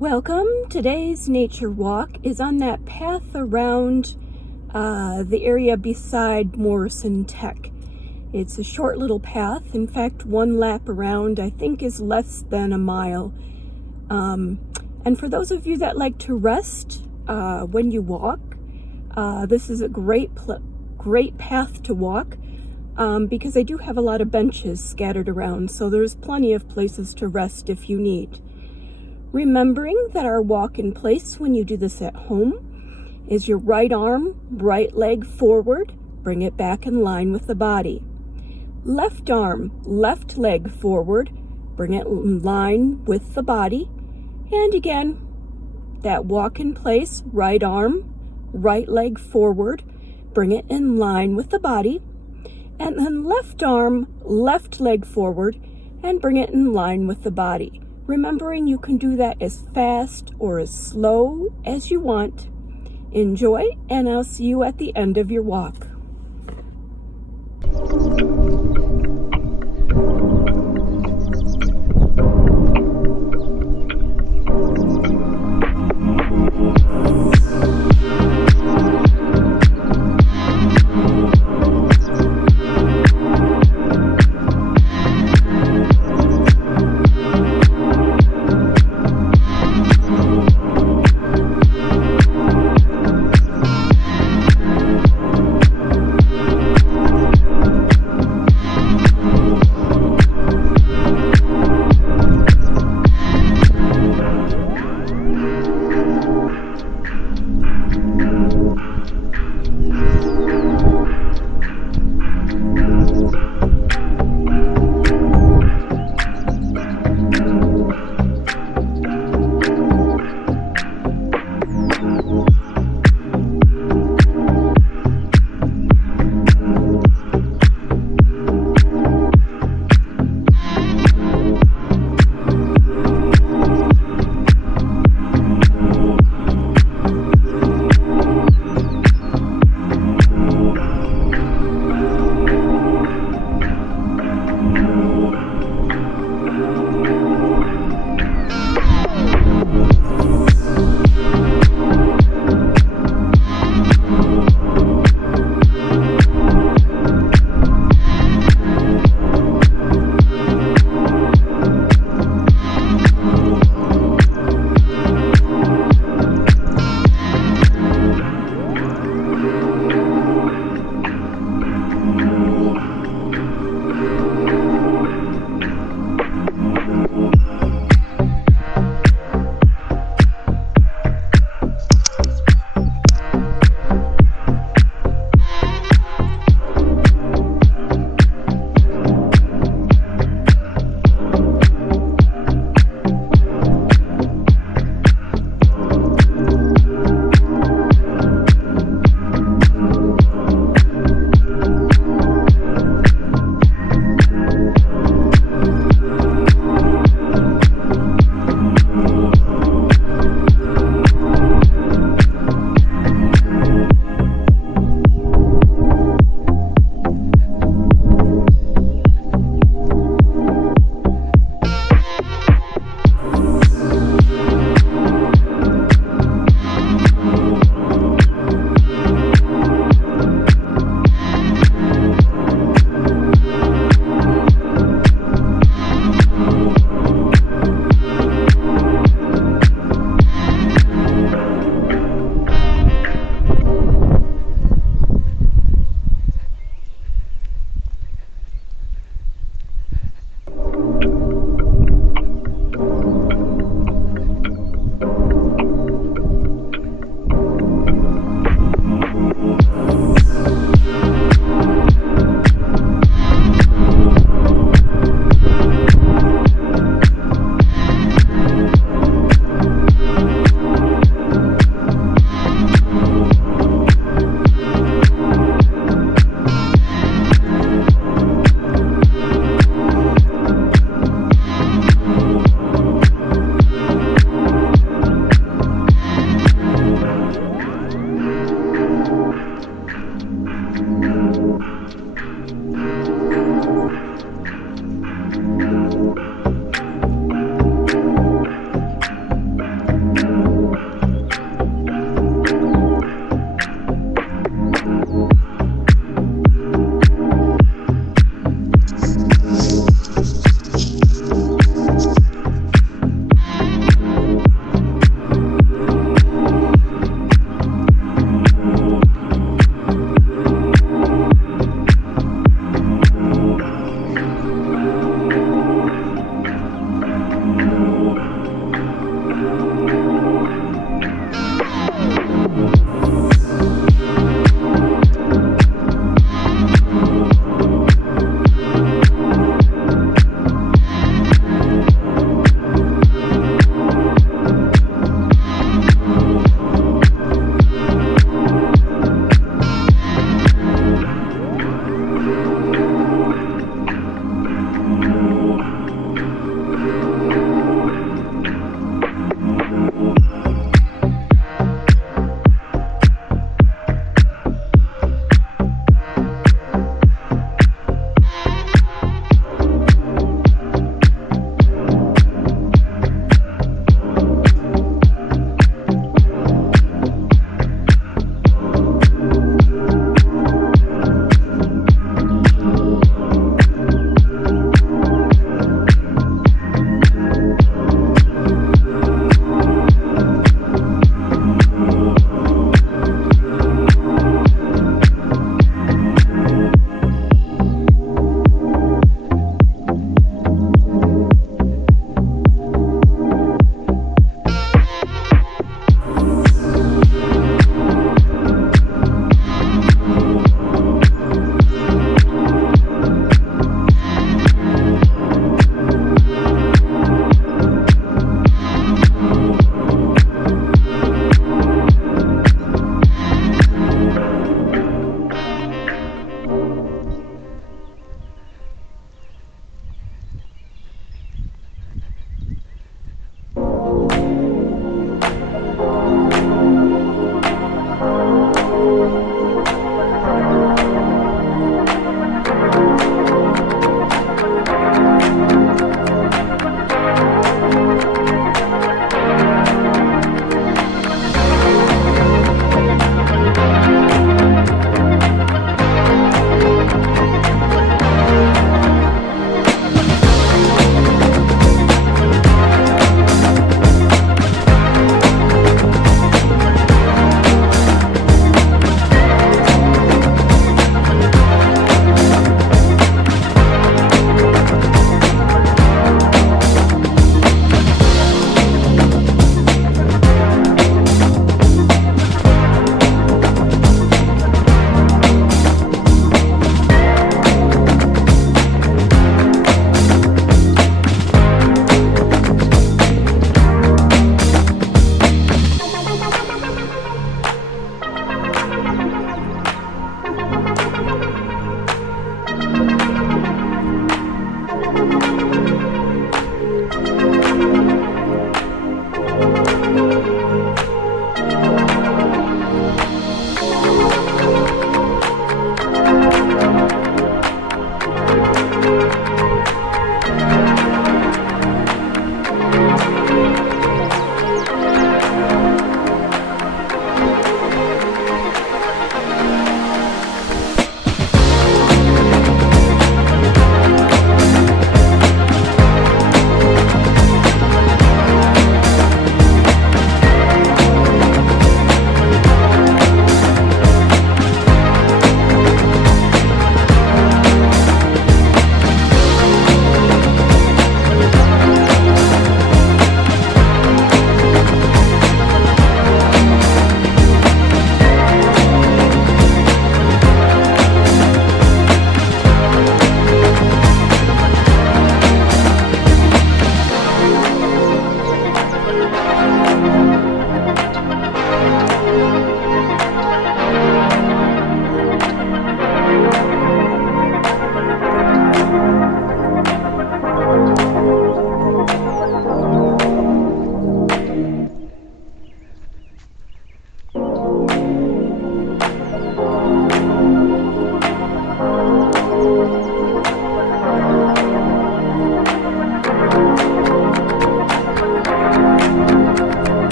Welcome. Today's nature walk is on that path around the area beside Morrison Tech. It's a short little path. In fact, one lap around I think is less than a mile. And for those of you that like to rest when you walk, this is a great path to walk because I do have a lot of benches scattered around, so there's plenty of places to rest if you need. Remembering that our walk in place when you do this at home is your right arm, right leg forward, bring it back in line with the body. Left arm, left leg forward, bring it in line with the body. And again, that walk in place, right arm, right leg forward, bring it in line with the body. And then left arm, left leg forward, and bring it in line with the body. Remembering you can do that as fast or as slow as you want. Enjoy, and I'll see you at the end of your walk.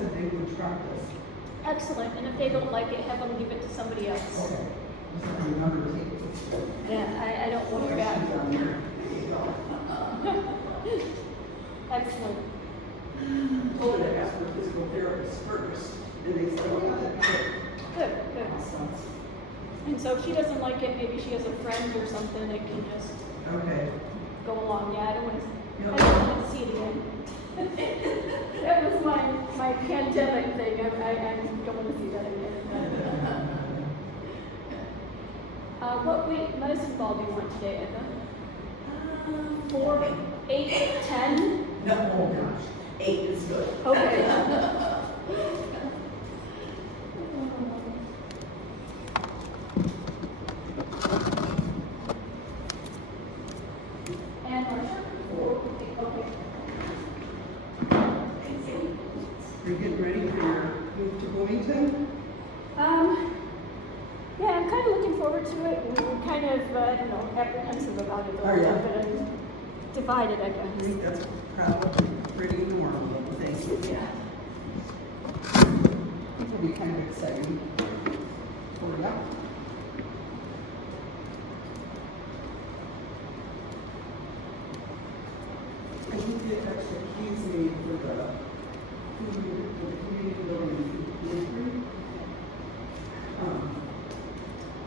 said they would try this. Excellent. And if they don't like it, have them give it to somebody else. Okay. Just have to remember to take it. Yeah, I don't want it back. Down there. There you go. Excellent. I told her to ask her physical therapist first, and they said, oh, yeah, that'd be good. Good, good. Awesome. And so if she doesn't like it, maybe she has a friend or something that can just Okay. go along. Yeah, I don't want Yep. to see it again. That was my pandemic thing. I don't want to see that again. What weight medicine ball do you want today, Edna? 4, 8, 10? No, oh gosh, 8 is good. Okay. And Marsha? 4. Okay. Are you getting ready for your move to Bloomington? Yeah, I'm kind of looking forward to it. I'm kind of, I don't know, apprehensive about it, Are ya? but I'm divided, I I guess. think that's probably pretty normal, I think. Yeah. It'll be kind of exciting for you. I think the extra keys made for the community building delivery.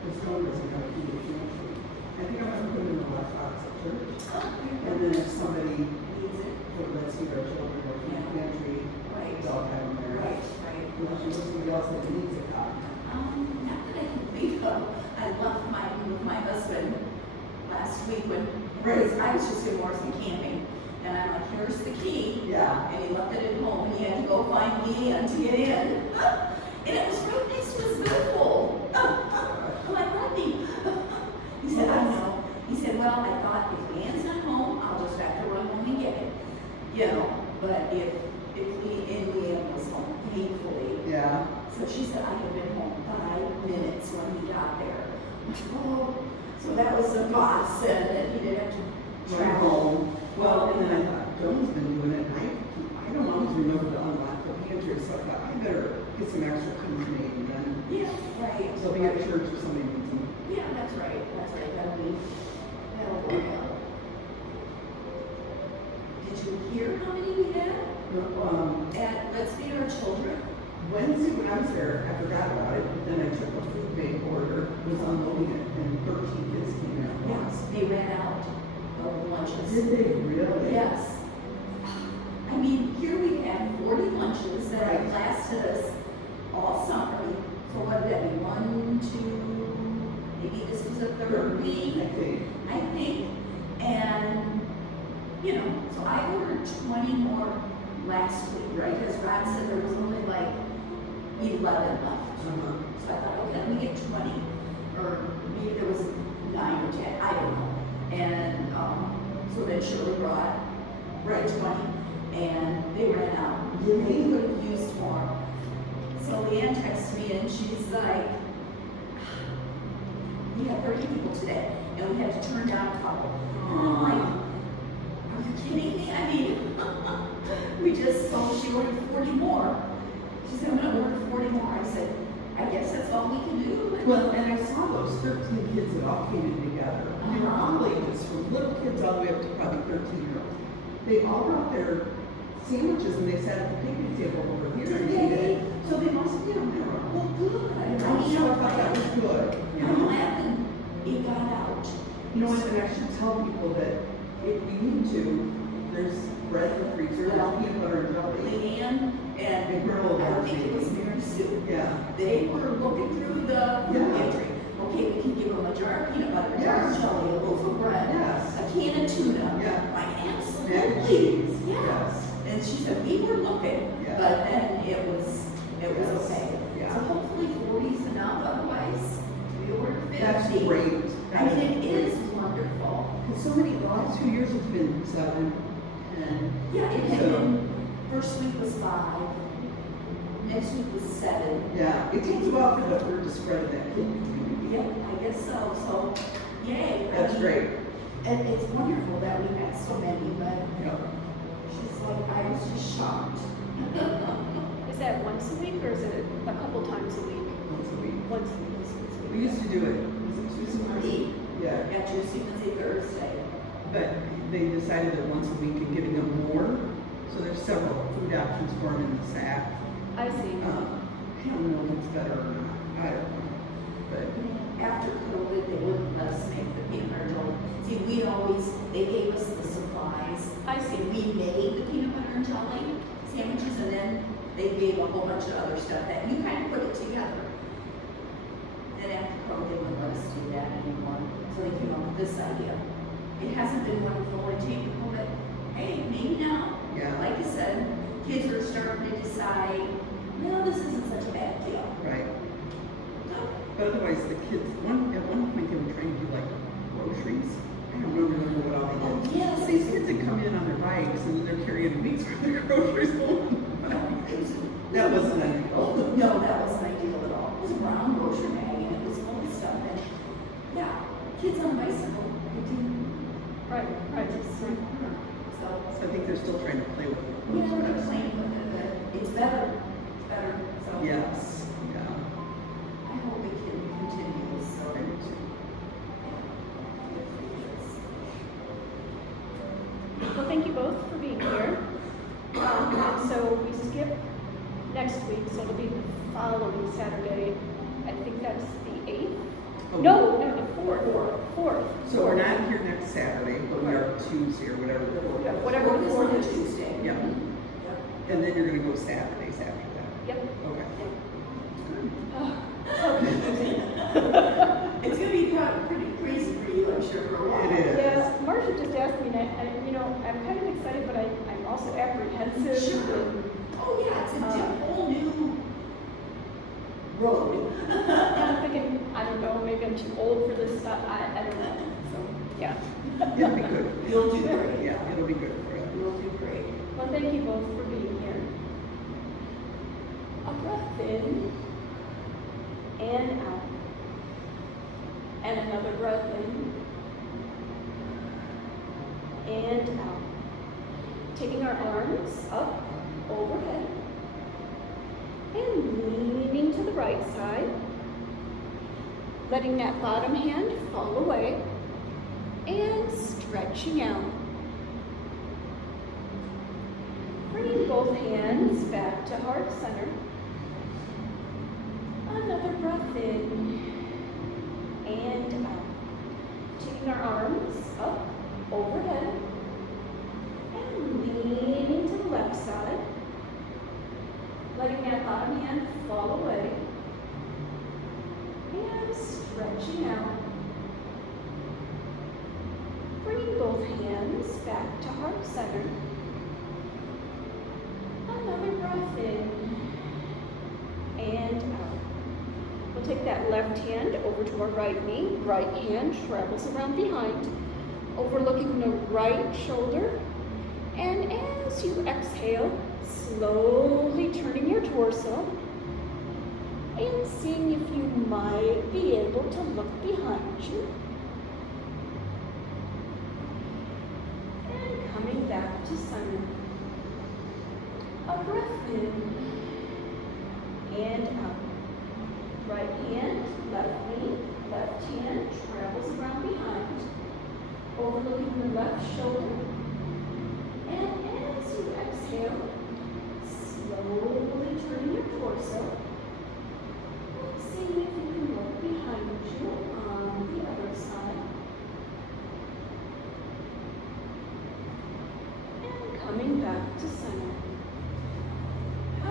The stone doesn't have a key to pantry. I think I'm gonna put it in the left box at church. And then if somebody Needs it. let's see their children or in the pantry, Right. they'll have them there. Right, right. Unless you know somebody else that needs a copy. Not that I can think of. I left mine with my husband last week when I was just in Morrison camping. And I'm like, here's the key. Yeah. And he left it at home and he had to go find me and to get in. And it was right next to his billfold. I'm like, Rodney. He said, I know. He said, well, I thought if Anne's not home, I'll just have to run home and get it. You know, but if Leanne was home, thankfully. Yeah. So she said, I had been home 5 minutes when he got there. Oh, so that was a godsend that he didn't have to travel. Home. Well, and then I thought, Joan's been doing it. I don't always remember to unlock the pantry, so I thought I better get some extra keys made and then. Yeah, right. So be at church or somebody needs them. Yeah, that's right. That's right. That'll work out. Did you hear how many we had? At Let's Feed Our Children? Wednesday when I was there, I forgot about it, but then I took a food bank order, was unloading it, and 13 kids came in at once. Yes, they ran out of lunches. Did they really? Yes. I mean, here we had 40 lunches that Right. have lasted us all summer. So what did that be? 1, 2, maybe this was the third week, I think. And, you know, so I ordered 20 more last week, right? Because Rod said there was only like 11 left. Uh-huh. So I thought, okay, let me get 20. Or maybe there was 9 or 10, I don't know. And so then Shirley brought Right. 20, and they ran out. Yeah. They could have used more. So Leanne texted me and she's like, we had 30 people today, and we had to turn down a couple. And I'm like, are you kidding me? I mean, we just, so she ordered 40 more. She said, I'm gonna order 40 more. I said, I guess that's all we can do. Well, and I saw those 13 kids that all came in together. They were all ages, from little kids all the way up to probably 13-year-olds. They all brought their sandwiches and they sat at the picnic table over here and ate it. So they must be on their own. Well, good. I'm sure I thought that was good. You I'm know? glad that it got out. You know, and I should tell people that if we need to, there's bread in the freezer, there's peanut butter and jelly. Leanne and And granola I bars, think it was maybe. Mary Sue. Yeah. They were looking through the Yeah. pantry. Okay, we can give them a jar of peanut butter, a jar of Yes. jelly, a loaf of bread, Yes. a can of tuna. Yeah. Like, Mac and absolutely. cheese. Yes. Yes. And she said, we were looking, Yeah. but then it was Yes. okay. Yeah. So hopefully 40 is enough, otherwise we ordered 50. That's great. I mean, it is wonderful. Because so many, the last 2 years it's been 7, 10. Yeah, it had So- been, first week was 5, next week was 7. Yeah, it takes a while for the word to spread in that kid community. Yep, I guess so. So, yay. I That's mean, great. And it's wonderful that we met so many, but Yeah. she's like, I was just shocked. Is that it a couple times a week? Once a week. Once a week. We used to do it. Was it Tuesday, Thursday? Yeah. Yeah, Tuesday, Wednesday, Thursday. But they decided that once a week and giving them more. So there's several food options for them in the sack. I see. I don't know if it's better or not. I don't know. But After COVID, they wouldn't let us make the peanut butter jelly. See, they gave us the supplies. I see. And we made the peanut butter and jelly sandwiches, and then they gave a whole bunch of other stuff that you kind of put it together. Then after COVID, they wouldn't let us do that anymore. So they came up with this idea. It hasn't been wonderful in Tampico, but hey, maybe now. Yeah. Like I said, kids are starting to decide, no, this isn't such a bad deal. right. But otherwise, the kids, at one point they were trying to do like groceries. I don't remember what all they did. Oh, yes. So these kids that come in on their bikes and then they're carrying weeks worth of groceries home. That wasn't ideal. No, that wasn't ideal at all. It was a brown grocery bag and it was full of stuff and, yeah, kids on a bicycle, they didn't. Right. So, So I think they're still trying to play with it. yeah, they're playing with it, but it's better, so. Yes. Yeah. I hope it can continue, so. I do too. Well, thank you both for being here. So we skip next week, so it'll be the following Saturday. I think that's the 8th. Oh, No, the 4th. So we're not here next Saturday, but we are Tuesday or whatever. Yeah, whatever the 4th is. Tuesday. Yeah. Yep. And then you're gonna go Saturdays after that. Yep. Okay. Good. It's gonna be pretty crazy for you, I'm sure, for a while. It is. Yeah, Marcia just asked me, and I'm kind of excited, but I'm also apprehensive. Sure. Oh, yeah, it's a whole new road. I'm thinking, I don't know, maybe I'm too old for this stuff. I don't know. So, yeah. It'll be good. You'll do great. Yeah, it'll be good for you. You'll do great. Well, thank you both for being here. A breath in and out. And another breath in and out. Taking our arms up, overhead, and leaning to the right side. Letting that bottom hand fall away and stretching out. Bringing both hands back to heart center. Another breath in and out. Taking our arms up, overhead, and leaning to the left side. Letting that bottom hand fall away and stretching out. Bringing both hands back to heart center. Another breath in and out. We'll take that left hand over to our right knee. Right hand travels around behind, overlooking the right shoulder. And as you exhale, slowly turning your torso and seeing if you might be able to look behind you. And coming back to center. A breath in and out. Right hand, left knee, left hand travels around behind, overlooking the left shoulder. And as you exhale, slowly turning your torso and seeing if you can look behind you on the other side. And coming back to center.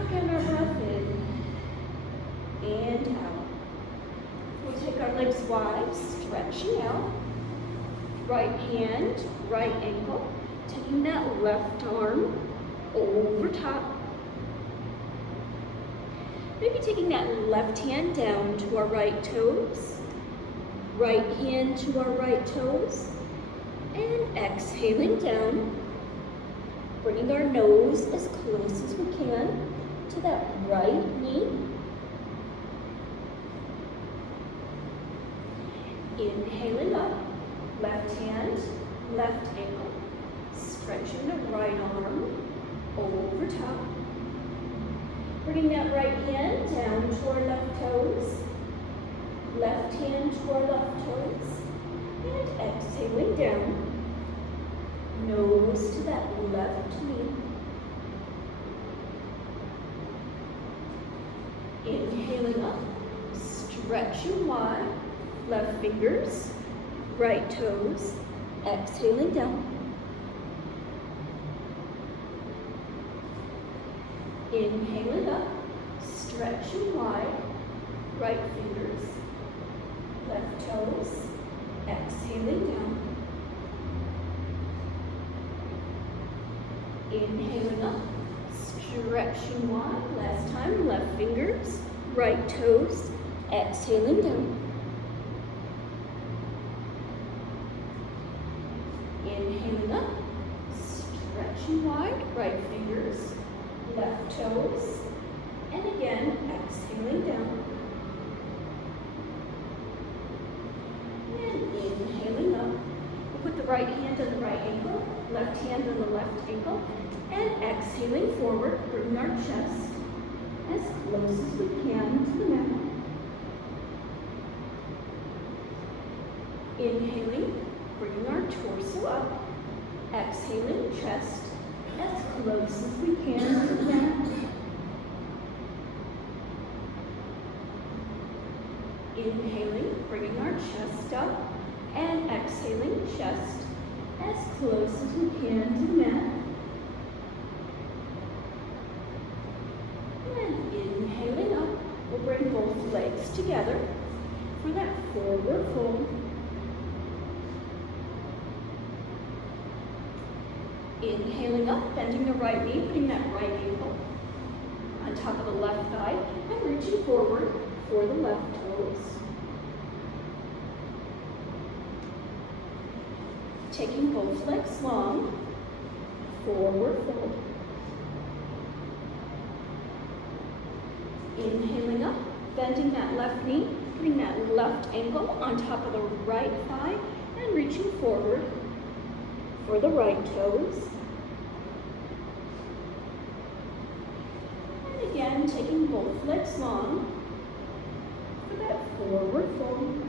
Again, our breath in and out. We'll take our legs wide, stretching out. Right hand, right ankle, taking that left arm over top. Maybe taking that left hand down to our right toes, right hand to our right toes, and exhaling down, bringing our nose as close as we can to that right knee. Inhaling up, left hand, left ankle, stretching the right arm over top. Bringing that right hand down to our left toes. Left hand to our left toes. And exhaling down. Nose to that left knee. Inhaling up. Stretch and wide. Left fingers. Right toes. Exhaling down. Inhaling up, stretch and wide, right fingers, left toes, exhaling down. Inhaling up, stretch and wide, last time, left fingers, right toes, exhaling down. Inhaling up, stretch and wide, right fingers, left toes, and again, exhaling down. And inhaling up. We'll put the right hand on the right ankle, left hand on the left ankle, and exhaling forward, bring our chest as close as we can to the mat. Inhaling, bringing our torso up, exhaling, chest as close as we can to the mat. Inhaling, bringing our chest up, and exhaling, chest as close as we can to the mat. And inhaling up, we'll bring both legs together for that forward fold. Inhaling up, bending the right knee, putting that right ankle on top of the left thigh, and reaching forward for the left toes. Taking both legs long, forward fold. Inhaling up, bending that left knee, putting that left ankle on top of the right thigh, and reaching forward for the right toes. And again, taking both legs long for that forward fold.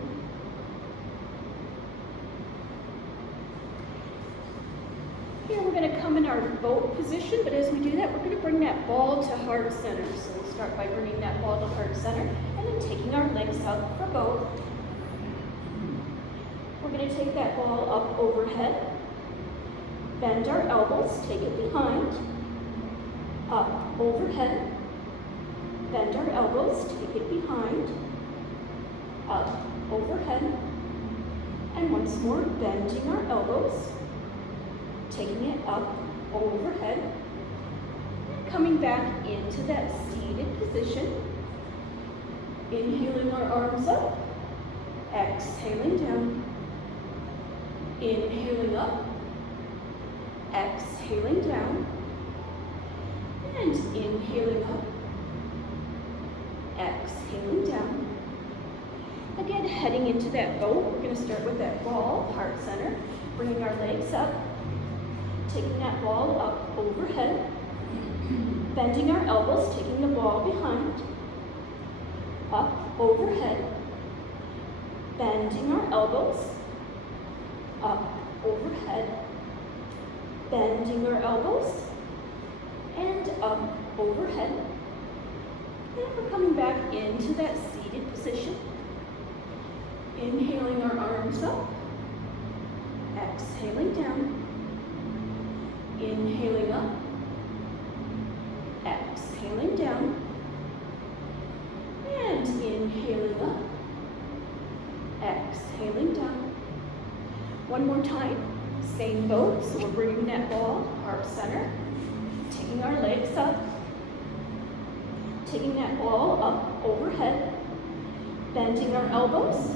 Here we're going to come in our boat position, but as we do that, we're going to bring that ball to heart center. So we'll start by bringing that ball to heart center, and then taking our legs up for boat. We're going to take that ball up overhead. Bend our elbows, take it behind, up, overhead, bend our elbows, take it behind, up, overhead, and once more, bending our elbows, taking it up, overhead, and coming back into that seated position, inhaling our arms up, exhaling down, inhaling up, exhaling down, and inhaling up, exhaling down. Again, heading into that boat, we're going to start with that ball, heart center, bringing our legs up, taking that ball up overhead, bending our elbows, taking the ball behind, up, overhead, bending our elbows, up, overhead, bending our elbows, and up, overhead. And we're coming back into that seated position. Inhaling our arms up, exhaling down, inhaling up, exhaling down, and inhaling up, exhaling down. One more time. Same boat, so we're bringing that ball, heart center, taking our legs up, taking that ball up overhead, bending our elbows,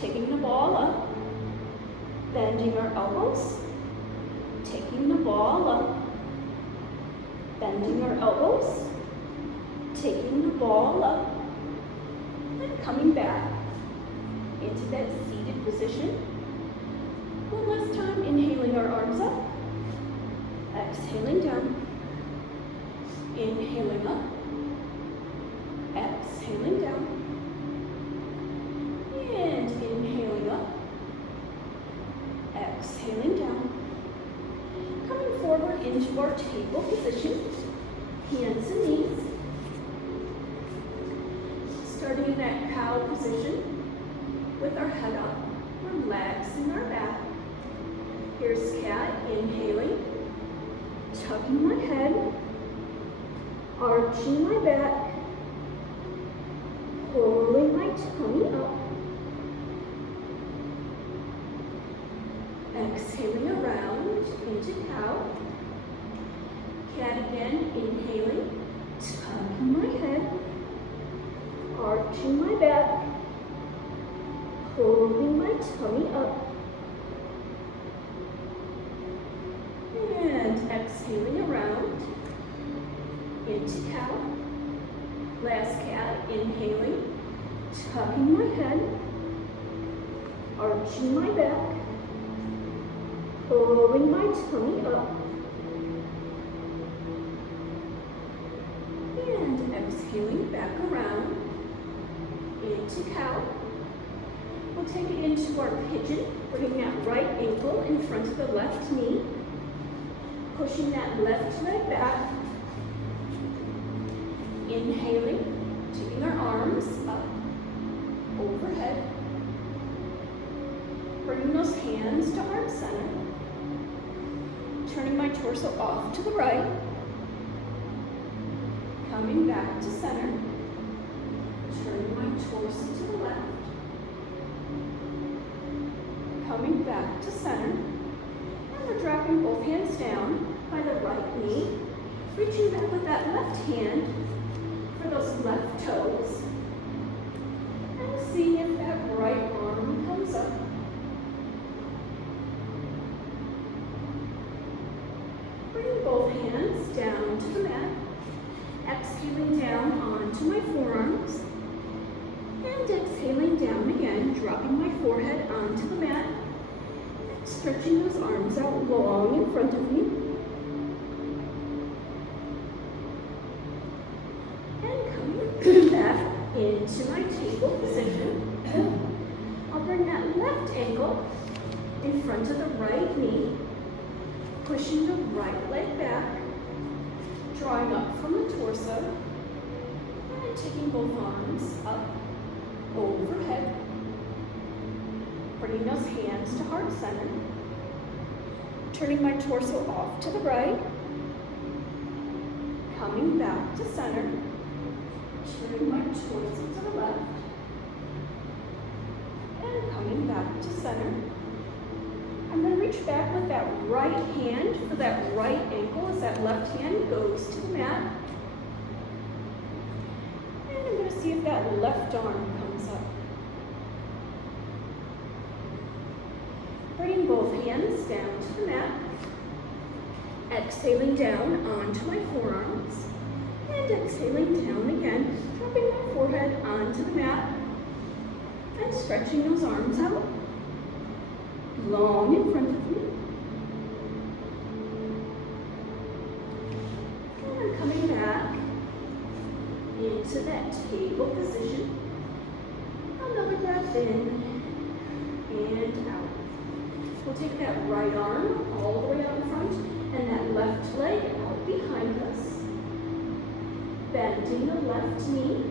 taking the ball up, bending our elbows, taking the ball up, bending our elbows, taking the ball up, and coming back into that seated position. One last time, inhaling our arms up, exhaling down, inhaling up, starting in that cow position with our head up, relaxing our back. Here's cat, inhaling, tucking my head, arching my back, pulling my tummy up, exhaling around into cow. Cat again, inhaling, tucking my head, arching my back, pulling my tummy up, and exhaling around into cow. Last cat, inhaling, tucking my head, arching my back, pulling my tummy up, and exhaling back around into cow. We'll take it into our pigeon, putting that right ankle in front of the left knee, pushing that left leg back, inhaling, taking our arms up, overhead, bringing those hands to heart center, turning my torso off to the right, coming back to center, turning my torso to the left, coming back to center, and we're dropping both hands down by the right knee, reaching back with that left hand for those left toes, and seeing if that right arm comes up. Bring both hands down to the mat, exhaling down onto my forearms, and exhaling down again, dropping my forehead onto the mat, stretching those arms out long in front of me, and coming back into my table position. I'll bring that left ankle in front of the right knee, pushing the right leg back, drawing up from the torso, and taking both arms up, overhead, bringing those hands to heart center, turning my torso off to the right, coming back to center, turning my torso to the left, and coming back to center. I'm going to reach back with that right hand for that right ankle as that left hand goes to the mat. And I'm going to see if that left arm comes up. Bringing both hands down to the mat, exhaling down onto my forearms, and exhaling down again, dropping my forehead onto the mat, and stretching those arms out long in front of me. And I'm coming back into that table position. Another breath in and out. We'll take that right arm all the way out in front and that left leg out behind us. Bending the left knee,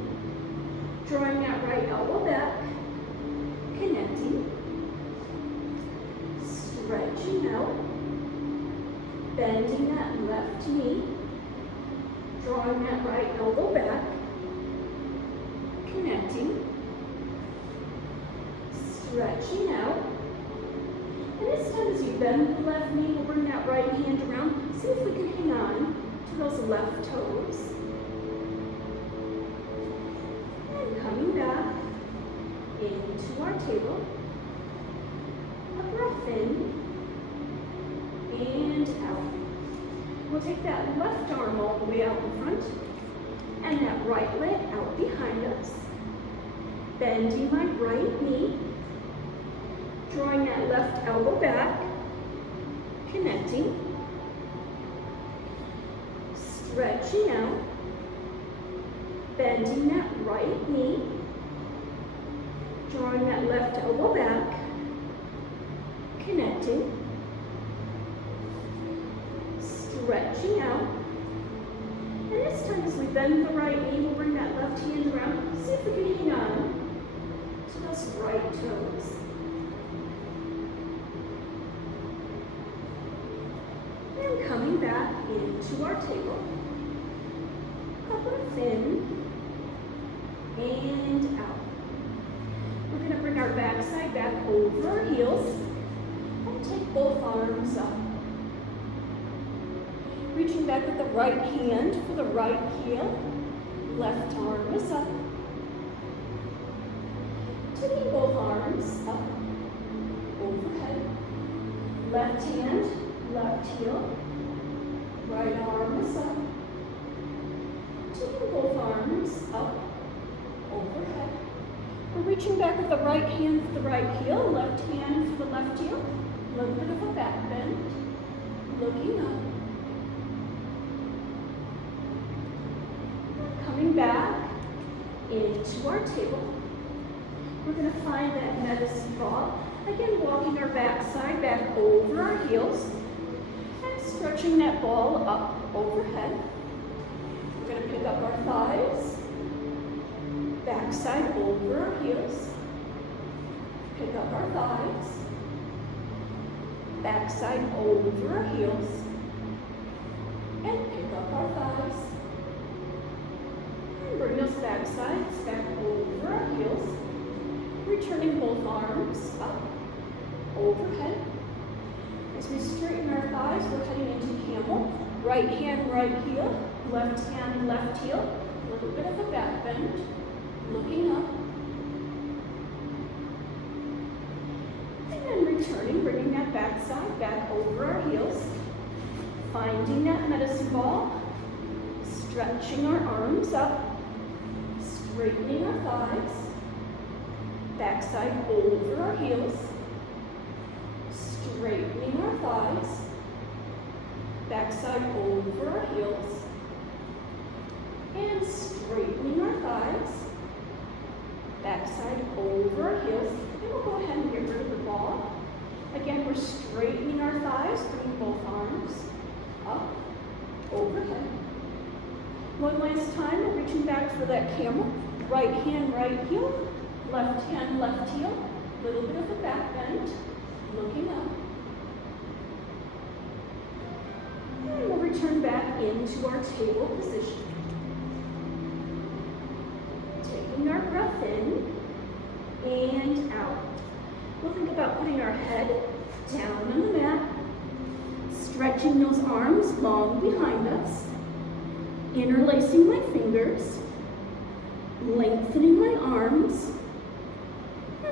drawing that right elbow back, connecting, stretching out, bending that left knee, drawing that right elbow back, connecting, stretching out. And this time as you bend the left knee, we'll bring that right hand around. See if we can hang on to those left toes. And coming back into our table. A breath in and out. We'll take that left arm all the way out in front and that right leg out behind us. Bending my right knee, drawing that left elbow back, connecting, stretching out, bending that right knee, drawing that left elbow back, connecting, stretching out. And this time as we bend the right knee, we'll bring that left hand around. See if we can hang right toes. And coming back into our table. Up breath in and out. We're going to bring our backside back over our heels and take both arms up. Reaching back with the right hand for the right heel. Left arm is up. Taking both arms up, overhead. Left hand, left heel. Right arm is up. Taking both arms up, overhead. We're reaching back with the right hand for the right heel, left hand for the left heel. A little bit of a back bend. Looking up. Coming back into our table. We're going to find that medicine ball. Again, walking our backside back over our heels and stretching that ball up overhead. We're going to pick up our thighs, backside over our heels. Pick up our thighs, backside over our heels, and pick up our thighs. And bring those backsides back over our heels. Returning both arms up, overhead. As we straighten our thighs, we're heading into camel. Right hand, right heel. Left hand, left heel. A little bit of a back bend. Looking up. And then returning, bringing that backside back over our heels. Finding that medicine ball. Stretching our arms up. Straightening our thighs. Backside over our heels, straightening our thighs, backside over our heels, and straightening our thighs, backside over our heels. And we'll go ahead and get rid of the ball. Again, we're straightening our thighs, bringing both arms up, overhead. One last time, we're reaching back for that camel. Right hand, right heel. Left hand, left heel, a little bit of a back bend, looking up. And we'll return back into our table position. Taking our breath in and out. We'll think about putting our head down on the mat, stretching those arms long behind us, interlacing my fingers, lengthening my arms,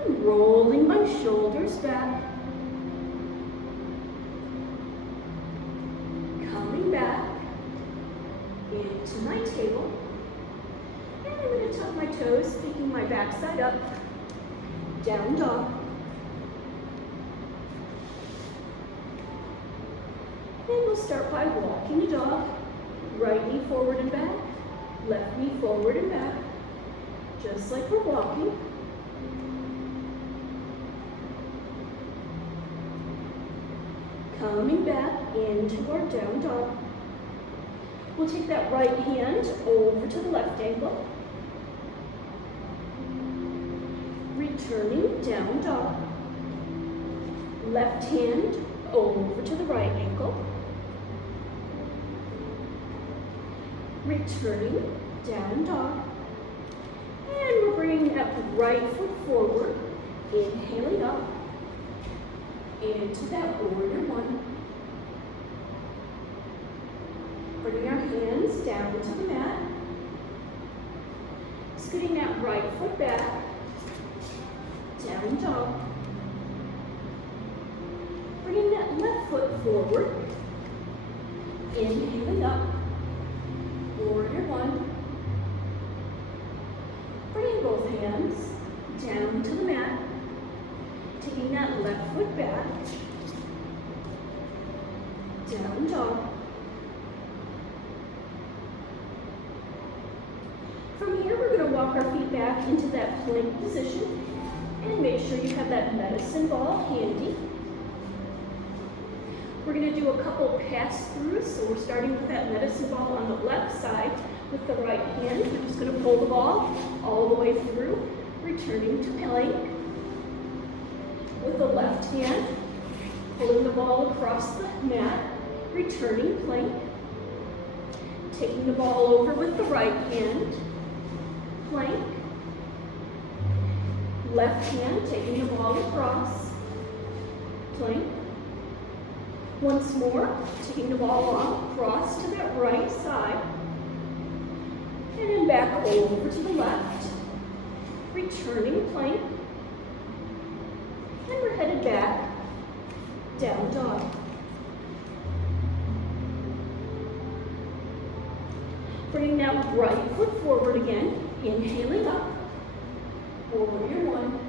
rolling my shoulders back, coming back into my table, and I'm going to tuck my toes, taking my backside up, down dog, and we'll start by walking the dog, right knee forward and back, left knee forward and back, just like we're walking. Coming back into our down dog. We'll take that right hand over to the left ankle. Returning down dog. Left hand over to the right ankle. Returning down dog. And we're bringing that right foot forward, inhaling up into that warrior one. Bringing our hands down to the mat. Scooting that right foot back. Down dog. Bringing that left foot forward. Inhaling up. Warrior one. Bringing both hands down to the mat. Taking that left foot back, down dog. From here, we're going to walk our feet back into that plank position and make sure you have that medicine ball handy. We're going to do a couple pass-throughs, so we're starting with that medicine ball on the left side with the right hand. We're just going to pull the ball all the way through, returning to plank. with the left hand, pulling the ball across the mat, returning plank. Taking the ball over with the right hand, plank. Left hand, taking the ball across, plank. Once more, taking the ball across to that right side, and then back over to the left, returning plank, and we're headed back, down dog. Bringing that right foot forward again, inhaling up, warrior one.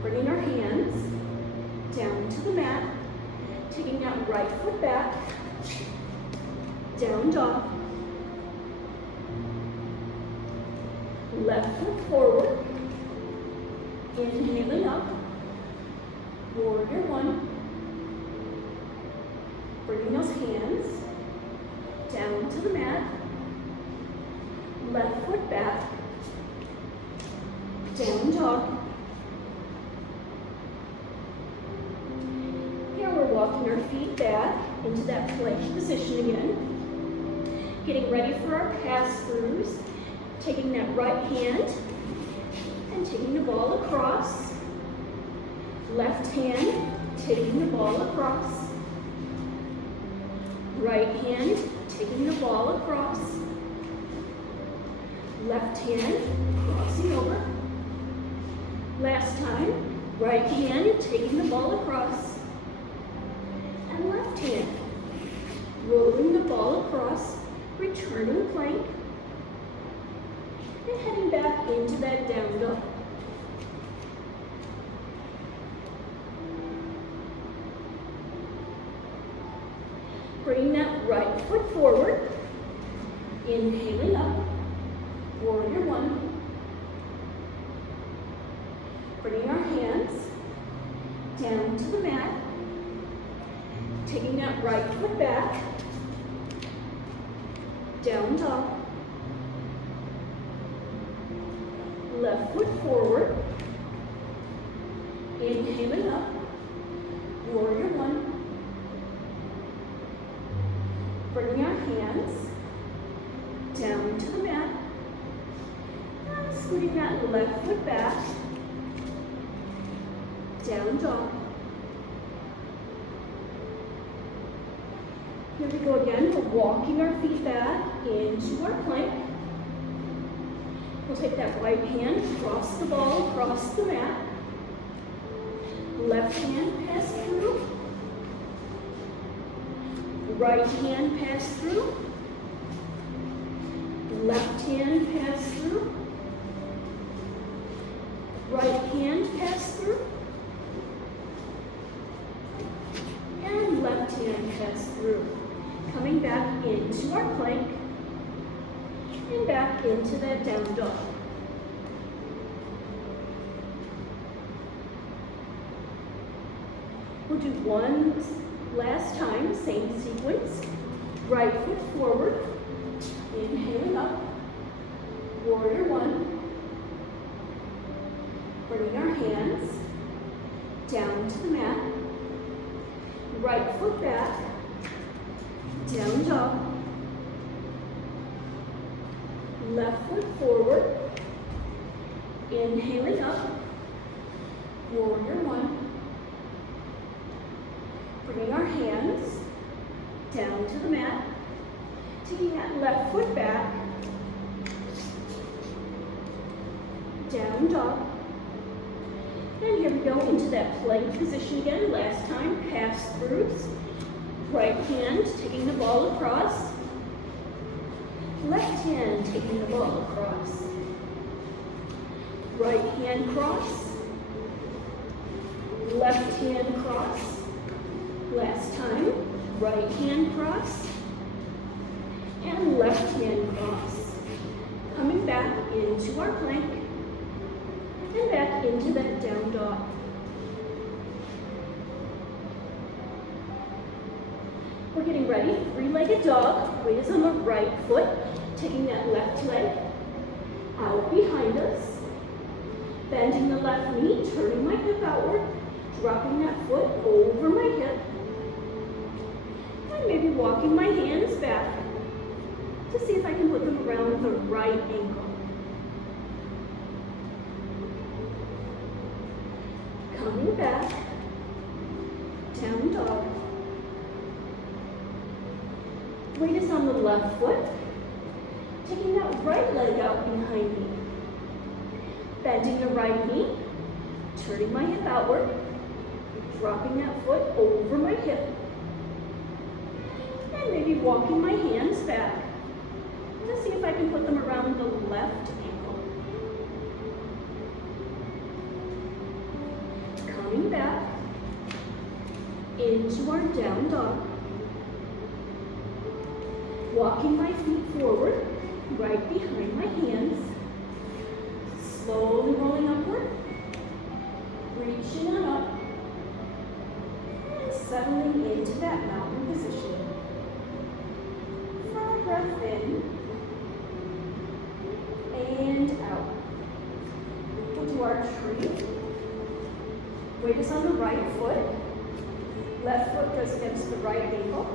Bringing our hands down to the mat, taking that right foot back, down dog. Left foot forward, inhaling up, warrior one. Bringing those hands down to the mat, left foot back, down dog. Here we're walking our feet back into that plank position again. Getting ready for our pass-throughs. Taking that right hand and taking the ball across. Left hand, taking the ball across. Right hand, taking the ball across. Left hand, crossing over. Last time, right hand, taking the ball across. And left hand, rolling the ball across, returning plank, and heading back into that down dog. Bringing that right foot forward, inhaling up, warrior one. Bringing our hands down to the mat, taking that right foot back, down dog. Left foot forward, inhaling up, warrior one. Bringing our hands down to the mat, and scooting that left foot back, down dog. Here we go again, we're walking our feet back into our plank. We'll take that right hand, cross the ball across the mat. Left hand pass through. Right hand pass through. Left hand pass through. Right hand pass through. And left hand pass through. Coming back into our plank. And back into that down dog. We'll do one last time, same sequence. Right foot forward, inhaling up, warrior one. Bringing our hands down to the mat. Right foot back, down dog. Left foot forward, inhaling up, warrior one. Bringing our hands down to the mat, taking that left foot back, down dog. And here we go into that plank position again. Last time, pass throughs. Right hand taking the ball across. Left hand taking the ball across. Right hand cross. Left hand cross. Last time, right hand cross. And left hand cross. Coming back into our plank. And back into that down dog. We're getting ready, three-legged dog. Weight is on the right foot. Taking that left leg out behind us. Bending the left knee, turning my hip outward, dropping that foot over my hip, and maybe walking my hands back to see if I can put them around the right ankle. Coming back, down dog. Weight is on the left foot, taking that right leg out behind me. Bending the right knee, turning my hip outward, dropping that foot over my hip, and maybe walking my hands back to see if I can put them around the left ankle. Coming back into our down dog. Walking my feet forward, right behind my hands. Slowly rolling upward, reaching on up, and settling into that mountain position. Full breath in, and out. We'll do our tree. Weight is on the right foot. Left foot goes against the right ankle,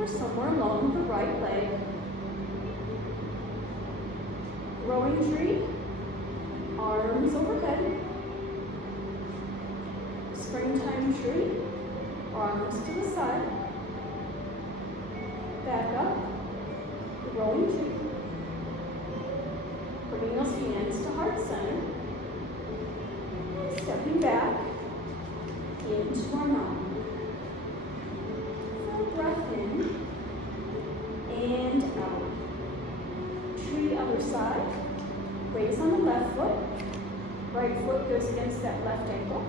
or somewhere along the right leg. Rowing tree. Arms overhead. Springtime tree. Arms to the side. Back up. Rolling tree. Bringing those hands to heart center. And stepping back into our mountain. Full breath in and out. Tree other side. Weight is on the left foot. Right foot goes against that left ankle,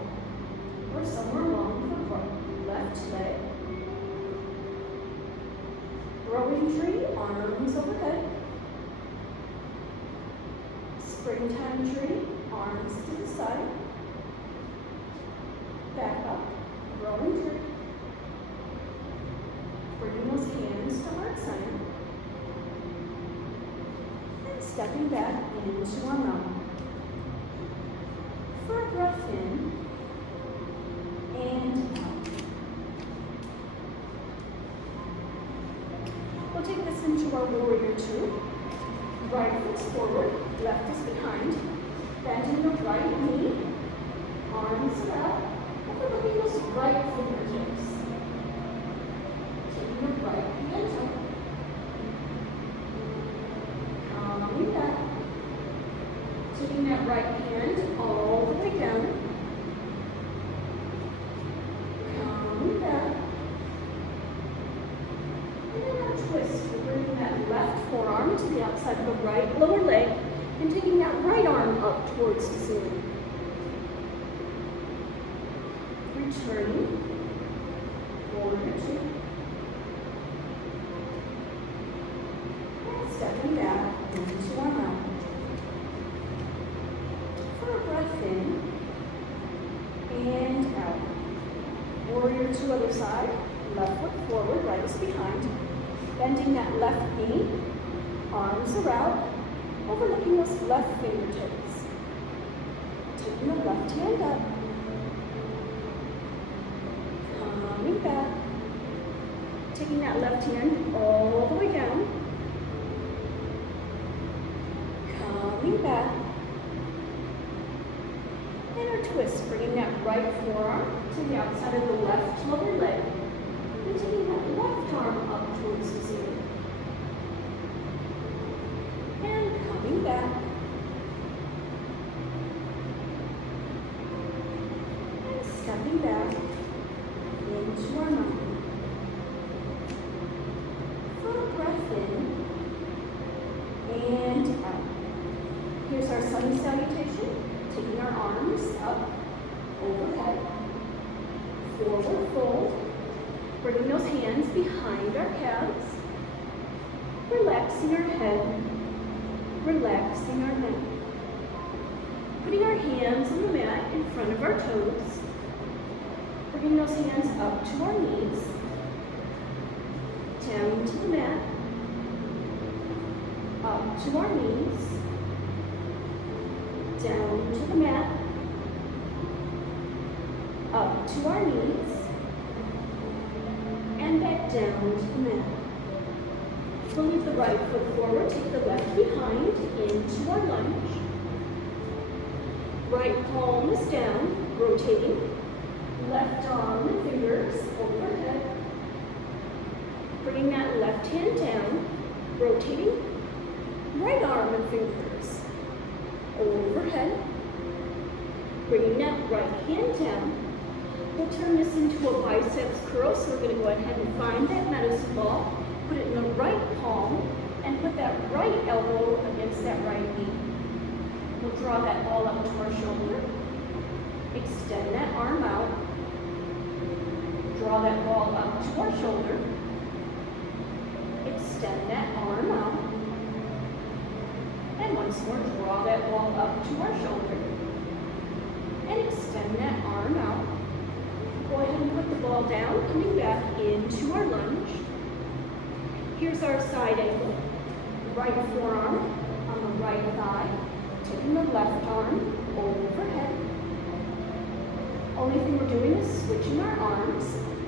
or somewhere along the left leg. Rowing tree, arms overhead. Springtime tree, arms to the side. Back up, rowing tree. Bringing those hands to heart center. Stepping back into our mountain. For a breath in and out. We'll take this into our warrior two. Right foot's forward, left is behind. Bending the right knee, arms are out. Overlooking those right fingertips. Taking the right hand up. Coming back. Taking that right hand all the way down. Coming back. And then our twist. We're bringing that left forearm to the outside of the right lower leg and taking that right arm up towards the ceiling. Returning. Warrior two. And stepping back into our mountain. For a breath in and out. Warrior two other side. Left foot forward, right is behind. Bending that left knee. Arms are out. Overlooking those left fingertips. Taking the left hand up. Coming back. Taking that left hand all the way down. Coming back. And our twist, bringing that right forearm to the outside of the left lower leg. And taking that left arm up towards the ceiling. And coming back. And stepping back into our mountain. For a breath in and out. Here's our sunny salutation. Taking our arms up, overhead, forward fold. Bringing those hands behind our calves. Relaxing our head. Relaxing our neck. Putting our hands on the mat in front of our toes. Bringing those hands up to our knees. Down to the mat. Up to our knees. down to the mat, up to our knees, and back down to the mat. We'll leave the right foot forward, take the left behind, into our lunge. Right palm is down, rotating. Left arm and fingers overhead. Bringing that left hand down, rotating. Right arm and fingers overhead. Bringing that right hand down. We'll turn this into a biceps curl, so we're going to go ahead and find that medicine ball, put it in the right palm, and put that right elbow against that right knee. We'll draw that ball up to our shoulder. Extend that arm out. Draw that ball up to our shoulder. Extend that arm out. And once more, draw that ball up to our shoulder. And extend that arm out. Go ahead and put the ball down, coming back into our lunge. Here's our side angle. Right forearm on the right thigh. Taking the left arm overhead. Only thing we're doing is switching our arms.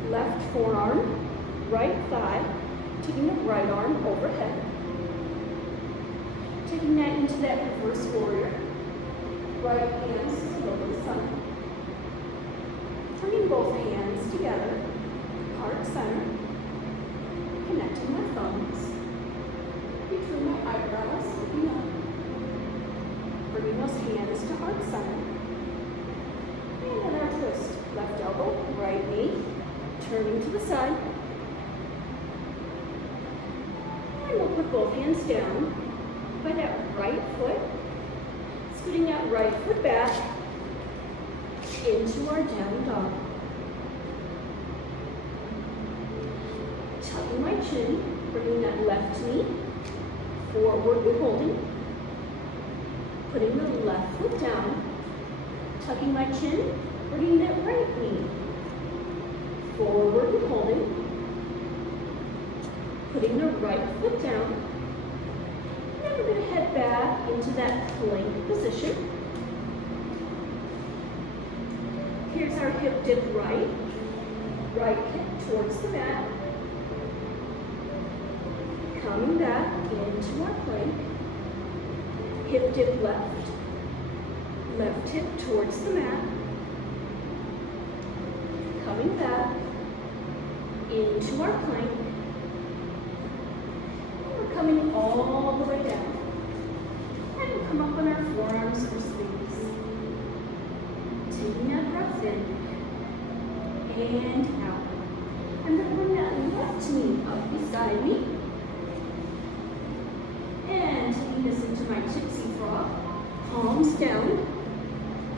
Left forearm, right thigh, taking the right arm overhead. Taking that into that reverse warrior. Right hands below the sun. Turning both hands together, heart center. Connecting my thumbs. Between my eyebrows, looking up. Bringing those hands to heart center. And then our twist. Left elbow, right knee. Turning to the side. And we'll put both hands down by that right foot. Scooting that right foot back into our down dog. Tucking my chin, bringing that left knee forward and holding. Putting the left foot down. Tucking my chin, bringing that right knee forward and holding. Putting the right foot down. And then we're going to head back into that plank position. Here's our hip dip right. Right hip towards the mat. Coming back into our plank. Hip dip left. Left hip towards the mat. Coming back into our plank. And we're coming all the way down. And we'll come up on our forearms or sleeves. Taking that breath in and out. And then bring that left knee up beside me. And taking this into my gypsy frog. Palms down.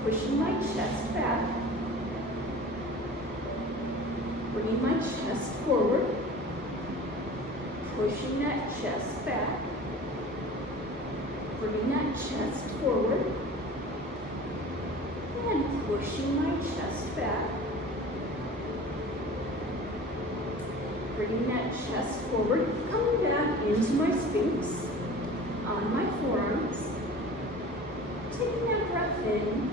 Pushing my chest back. Bringing my chest forward. Pushing that chest back. Bringing that chest forward. And pushing my chest back. Bringing that chest forward. Coming back into my Sphinx. On my forearms. Taking that breath in.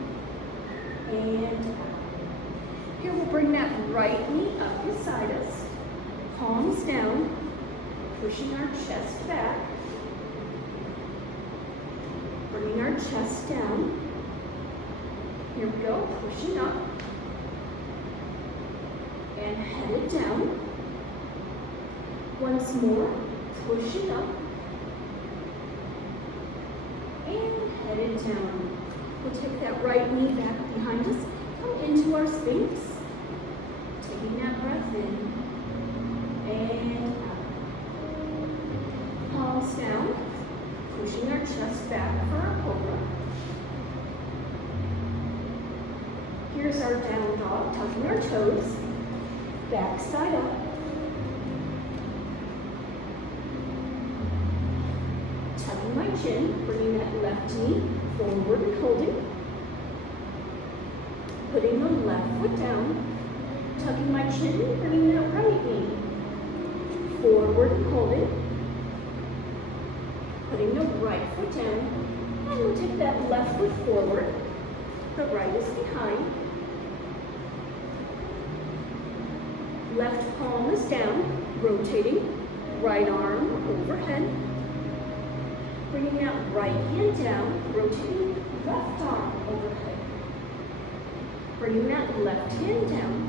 And out. Here we'll bring that right knee up beside us. Palms down. Pushing our chest back. Bringing our chest down. Here we go, pushing up. And headed down. Once more, pushing up. And headed down. We'll take that right knee back behind us. Come into our Sphinx. Taking that breath in. And out. Palms down. Pushing our chest back for our cobra. Here's our down dog, tucking our toes, back side up. Tucking my chin, bringing that left knee forward and holding. Putting the left foot down. Tucking my chin, bringing that right knee forward and holding. Putting the right foot down. And we'll take that left foot forward. The right is behind. Left palm is down, rotating. Right arm overhead. Bringing that right hand down, rotating left arm overhead. Bringing that left hand down.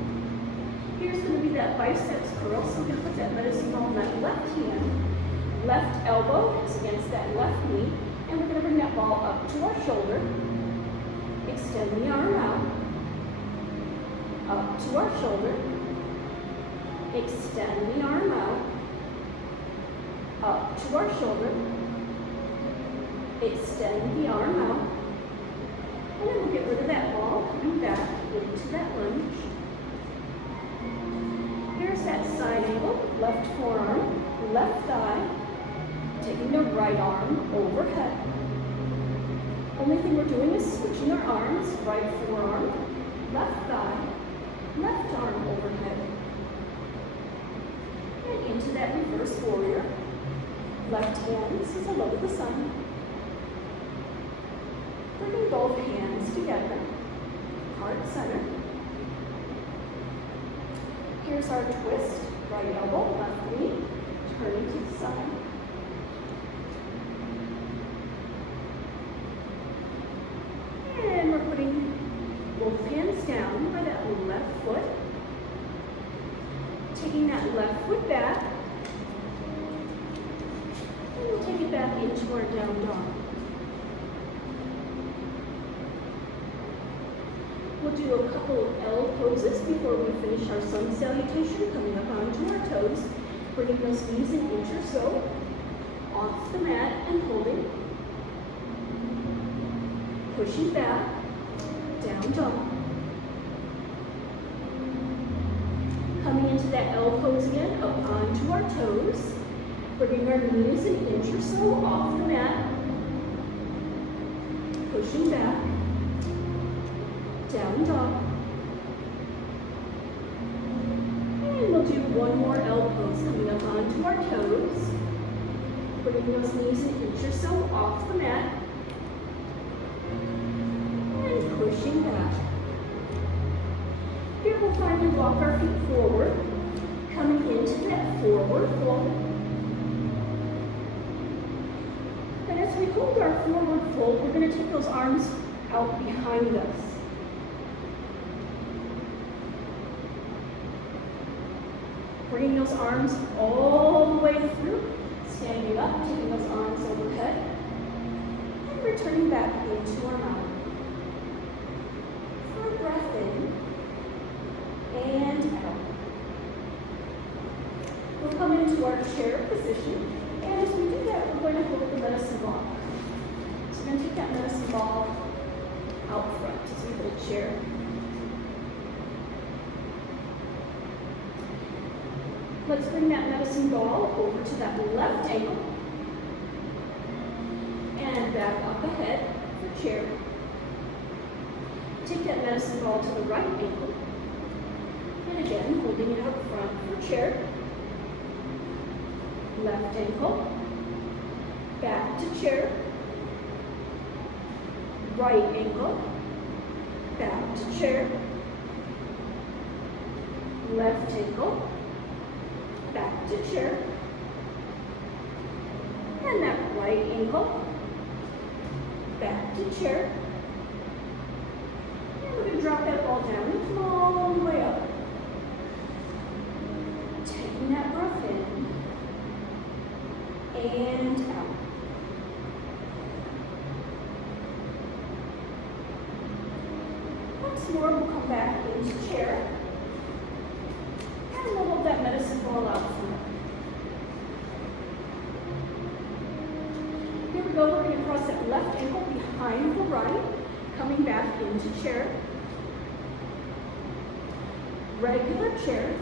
Here's going to be that biceps curl, so we're going to put that medicine ball on that left hand. Left elbow is against that left knee, and we're going to bring that ball up to our shoulder. Extend the arm out. Up to our shoulder. Extend the arm out. Up to our shoulder. Extend the arm out. And then we'll get rid of that ball, coming back into that lunge. Here's that side angle, left forearm, left thigh, taking the right arm overhead. Only thing we're doing is switching our arms, right forearm, left thigh, left arm overhead. And into that reverse warrior. Left hand is a low to the sun. Bringing both hands together, heart center. Here's our twist, right elbow, left knee, turning to the side. And we're putting both hands down by that left foot. Taking that left foot back. And we'll take it back into our down dog. We'll do a couple of L poses before we finish our sun salutation, coming up onto our toes, bringing those knees an inch or so off the mat and holding. Pushing back, down dog. Coming into that L pose again, up onto our toes. Bringing our knees an inch or so off the mat. Pushing back. Down dog. And we'll do one more L pose coming up onto our toes. Bringing those knees an inch or so off the mat. And pushing back. Here we'll finally walk our feet forward. Coming into that forward fold. And as we hold our forward fold, we're going to take those arms out behind us. Bringing those arms all the way through, standing up, taking those arms overhead, and returning back into our mount. For a breath in, and out. We'll come into our chair position, and as we do that, we're going to hold the medicine ball. So we're going to take that medicine ball out front as we hold chair. Let's bring that medicine ball over to that left ankle and back up ahead for chair. Take that medicine ball to the right ankle and again holding it up front for chair. Left ankle, back to chair. Right ankle, back to chair. Left ankle, back to chair. And that right ankle, back to chair. And we're going to drop that ball down and come all the way up. Taking that breath in and out. Once more, we'll come back into chair. And we'll hold that medicine ball out front. Here we go, we're going to cross that left ankle behind the right, coming back into chair. Regular chair.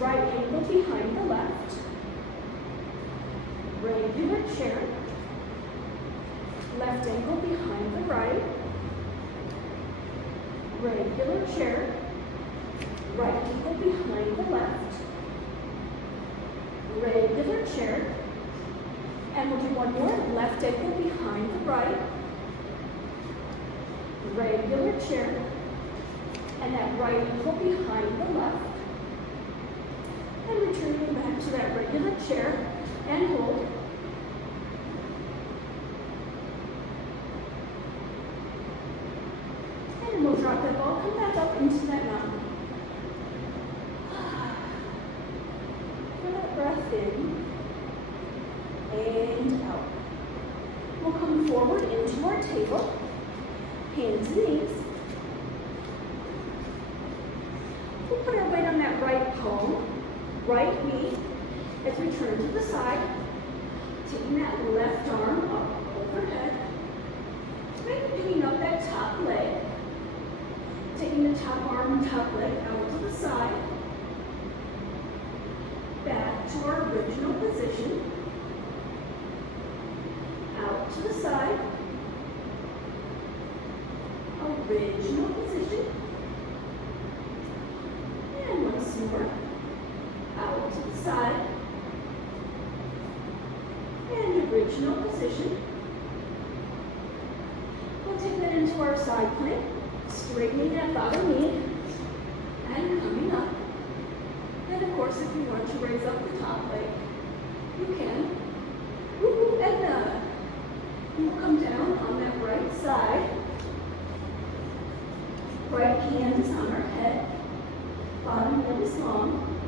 Right ankle behind the left. Regular chair. Left ankle behind the right. Regular chair. Right ankle behind the left. Regular chair. And we'll do one more. Left ankle behind the right. Regular chair. And that right ankle behind the left. And returning back to that regular chair and hold. And we'll drop that ball, come back up into that mountain. For that breath in and out. We'll come forward into our table, hands and knees. We'll put our weight on that right palm, right knee, as we turn to the side, taking that left arm up overhead, maybe picking up that top leg, taking the top arm and top leg out to the side, back to our original position, out to the side, original position, and once more, out to the side, and original position. We'll take that into our side plank, straightening that bottom knee, and coming up. And of course, if you want to raise up the top leg, you can. Woo-hoo, and we'll come down on that right side. Right hand is on our head, bottom leg is long,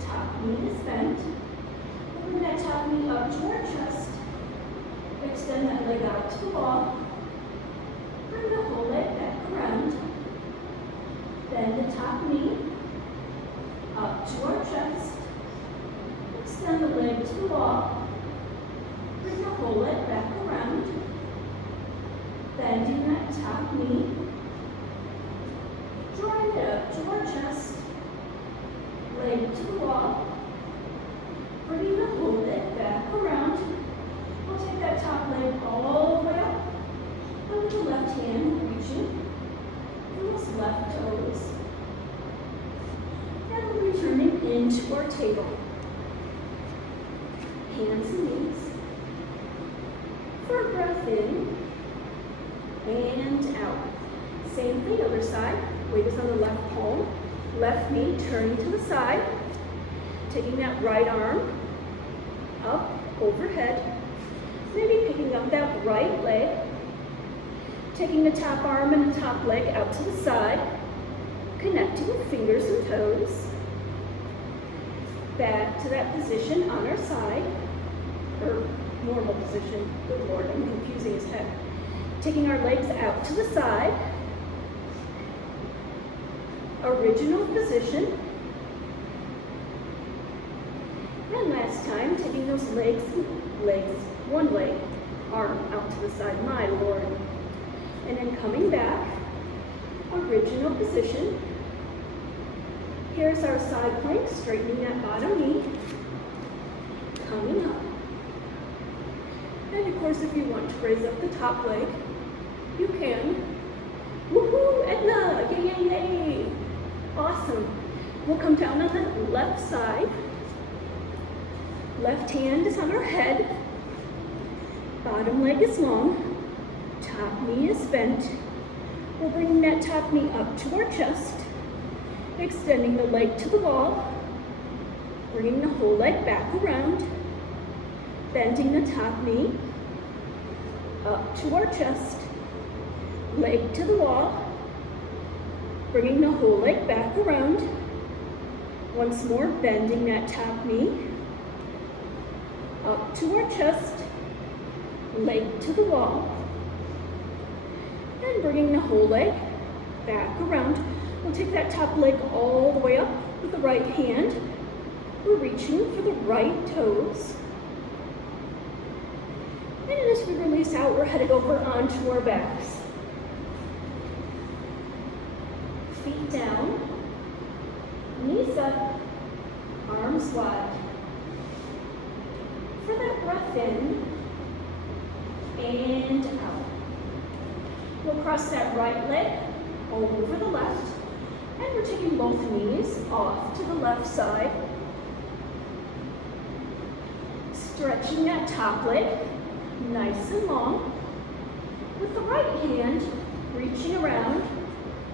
top knee is bent. Bring that top knee up to our chest. Extend that leg out to the wall. Bring the whole leg back around. Bend the top knee up to our chest. Extend the leg to the wall. Bring the whole leg back around. Bending that top knee. Drawing it up to our chest. Leg to the wall. Bringing the whole leg back around. We'll take that top leg all the way up. And with the left hand reaching for those left toes. And we're returning into our table. Hands and knees. For a breath in and out. Same thing, other side. Weight is on the left palm. Left knee turning to the side. Taking that right arm up overhead. Maybe picking up that right leg. Taking the top arm and the top leg out to the side. Connecting with fingers and toes. Back to that position on our side. Or normal position. Good Lord, I'm confusing as heck. Taking our legs out to the side. Original position. And last time, taking those legs, one leg, arm out to the side, my Lord. And then coming back, original position. Here's our side plank, straightening that bottom knee, coming up. And of course, if you want to raise up the top leg, you can. Woohoo, Edna, yay, yay, yay. Awesome. We'll come down on the left side. Left hand is on our head. Bottom leg is long. Top knee is bent. We'll bring that top knee up to our chest. Extending the leg to the wall. Bringing the whole leg back around. Bending the top knee up to our chest. Leg to the wall. Bringing the whole leg back around. Once more, bending that top knee up to our chest, leg to the wall, and bringing the whole leg back around. We'll take that top leg all the way up with the right hand. We're reaching for the right toes. And as we release out, we're headed over onto our backs. Feet down, knees up, arms wide. For that breath in and out. We'll cross that right leg over the left, and we're taking both knees off to the left side. Stretching that top leg nice and long. With the right hand, reaching around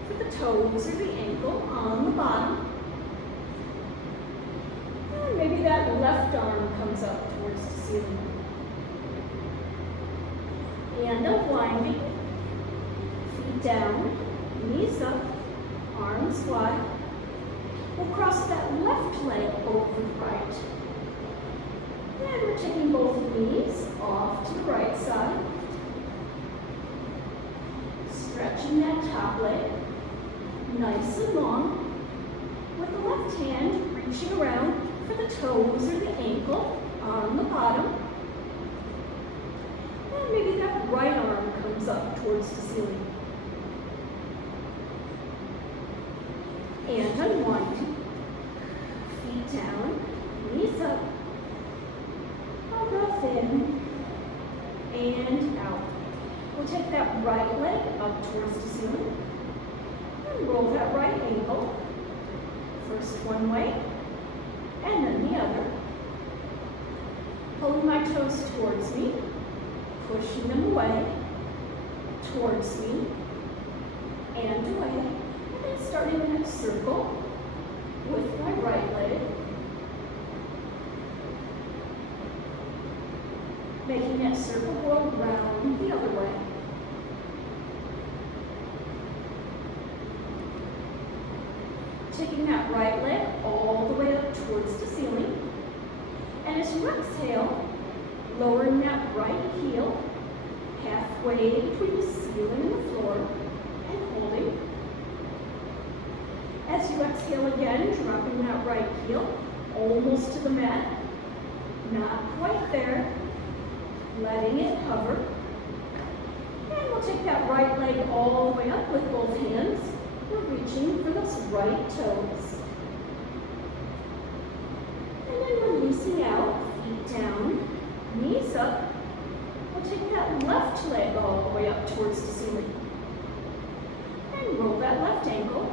for the toes or the ankle on the bottom. And maybe that left arm comes up towards the ceiling. And unwinding, feet down, knees up, arms wide. We'll cross that left leg over the right. And we're taking both knees off to the right side. Stretching that top leg nice and long. With the left hand reaching around for the toes or the ankle on the bottom. And maybe that right arm comes up towards the ceiling. And unwinding. Feet down, knees up. Breath in and out. We'll take that right leg up towards the ceiling and roll that right ankle. First one way and then the other. Pulling my toes towards me, pushing them away, towards me, and away. And then starting that circle with my right leg. Making that circle go around the other way. Taking that right leg all the way up towards the ceiling. And as you exhale, lowering that right heel halfway between the ceiling and the floor and holding. As you exhale again, dropping that right heel almost to the mat. Not quite there. Letting it hover. And we'll take that right leg all the way up with both hands. We're reaching for those right toes. And then releasing out, feet down, knees up. We'll take that left leg all the way up towards the ceiling. And roll that left ankle.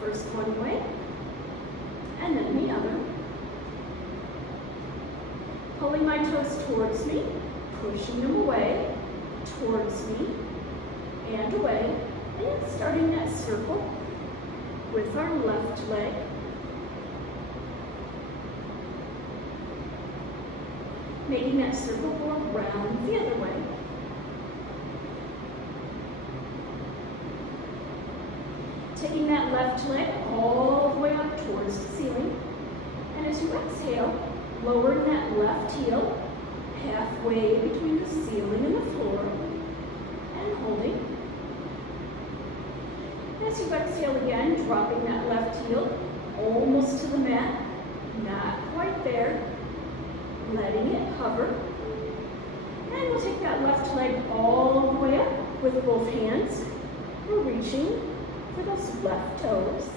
First one way, and then the other. Pulling my toes towards me, pushing them away, towards me, and away, and starting that circle with our left leg. Making that circle go around the other way. Taking that left leg all the way up towards the ceiling, and as you exhale, lowering that left heel halfway between the ceiling and the floor and holding. As you exhale again, dropping that left heel almost to the mat, not quite there, letting it hover. And we'll take that left leg all the way up with both hands. We're reaching for those left toes.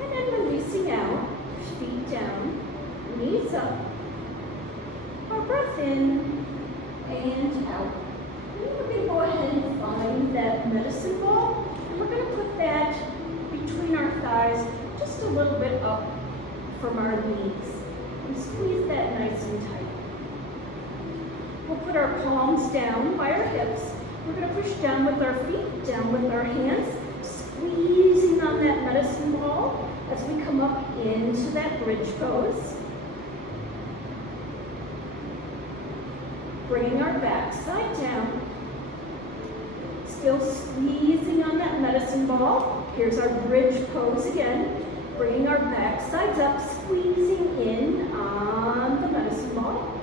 And then releasing out, feet down, knees up, our breath in and out. And then we're going to go ahead and find that medicine ball, and we're going to put that between our thighs, just a little bit up from our knees, and squeeze that nice and tight. We'll put our palms down by our hips. We're going to push down with our feet, down with our hands, squeezing on that medicine ball as we come up into that bridge pose. Bringing our backside down. Still squeezing on that medicine ball. Here's our bridge pose again. Bringing our backsides up, squeezing in on the medicine ball.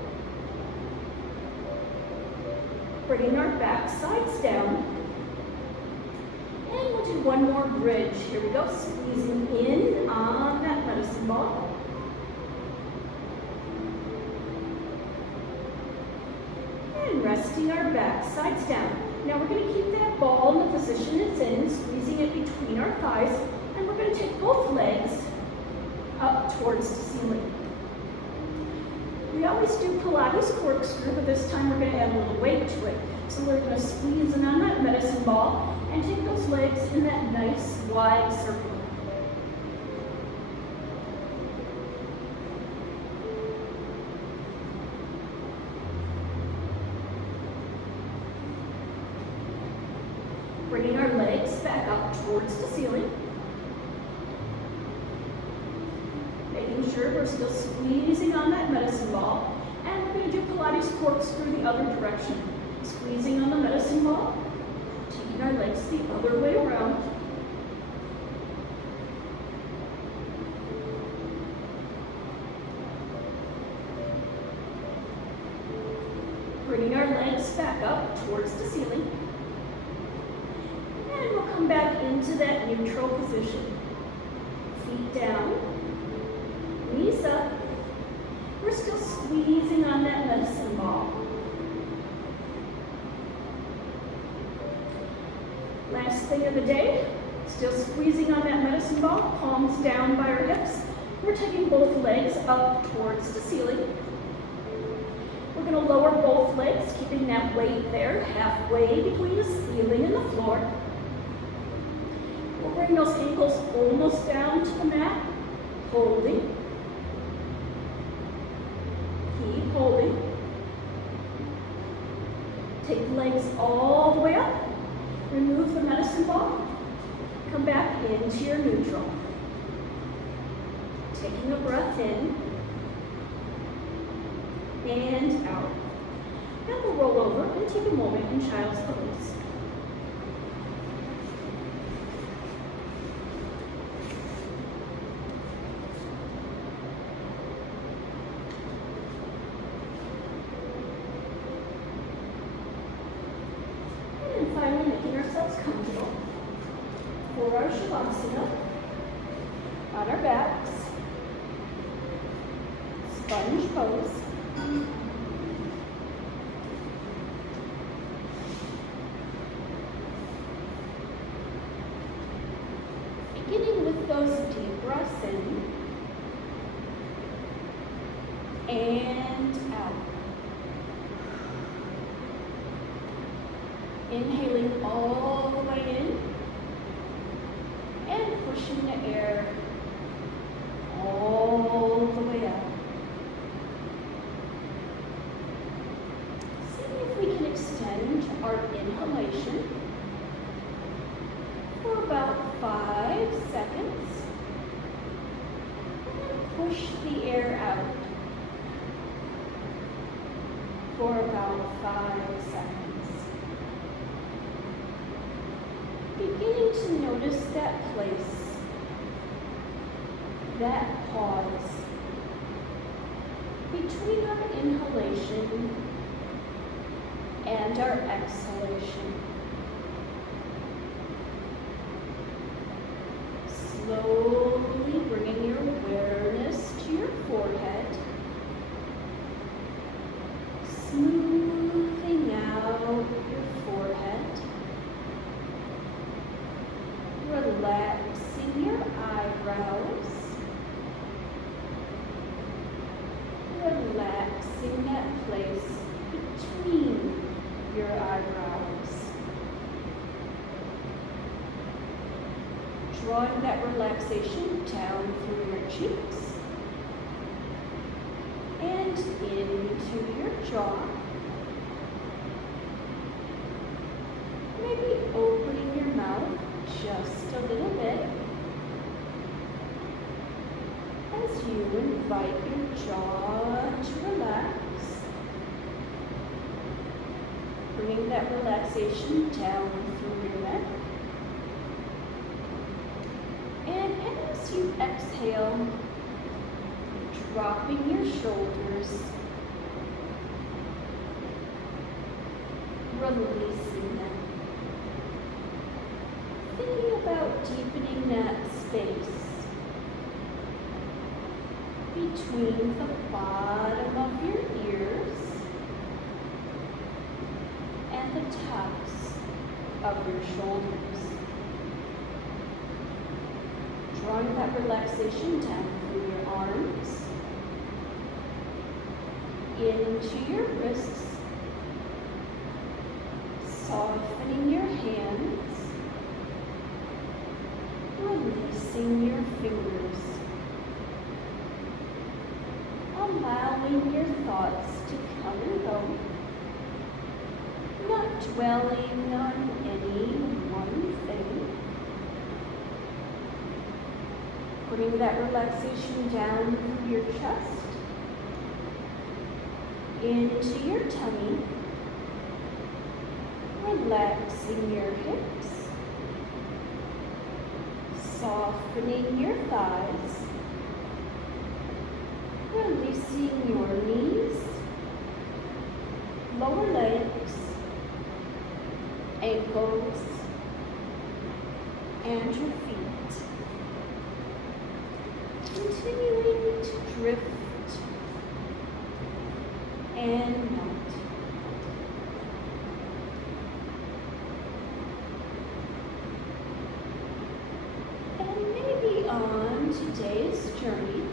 Bringing our backsides down. And we'll do one more bridge. Here we go, squeezing in on that medicine ball. And resting our backsides down. Now we're going to keep that ball in the position it's in, squeezing it between our thighs, and we're going to take both legs up towards the ceiling. We always do Pilates corkscrew, but this time we're going to add a little weight to it. So we're going to squeeze in on that medicine ball and take those legs in that nice wide circle. Bringing our legs back up towards the ceiling. Making sure we're still squeezing on that medicine ball. And we're going to do Pilates corkscrew the other direction. Squeezing on the medicine ball. Taking our legs the other way around. Bringing our legs back up towards the ceiling. And we'll come back into that neutral position. Feet down, knees up. We're still squeezing on that medicine ball. Last thing of the day, still squeezing on that medicine ball, palms down by our hips. We're taking both legs up towards the ceiling. We're going to lower both legs, keeping that weight there, halfway between the ceiling and the floor. We'll bring those ankles almost down to the mat, holding. Keep holding. Take the legs all the way up. Remove the medicine ball. Come back into your neutral. Taking a breath in. And out. And we'll roll over and take a moment in child's pose. And finally making ourselves comfortable for our Shavasana on our backs. Sponge pose. Beginning with those deep breaths in and out. Inhaling all the way in and pushing the air all the way out. Extend our inhalation for about 5 seconds. And then push the air out for about 5 seconds. Beginning to notice that place, that pause between our inhalation and our exhalation. Slowly bringing your awareness to your forehead. Smoothing out your forehead. Relaxing your eyebrows. Relaxing that place between your eyebrows. Drawing that relaxation down through your cheeks and into your jaw. Maybe opening your mouth just a little bit as you invite your jaw to relax. Bringing that relaxation down through your neck. And as you exhale, dropping your shoulders, releasing them. Thinking about deepening that space between the bottom of your ears and the tops of your shoulders. Drawing that relaxation down through your arms, into your wrists, softening your hands, releasing your fingers, allowing your thoughts to come and go, not dwelling on any one thing. Bring that relaxation down through your chest, into your tummy, relaxing your hips, softening your thighs, releasing your knees, lower legs, ankles, and your feet. Continuing to drift and melt. And maybe on today's journey,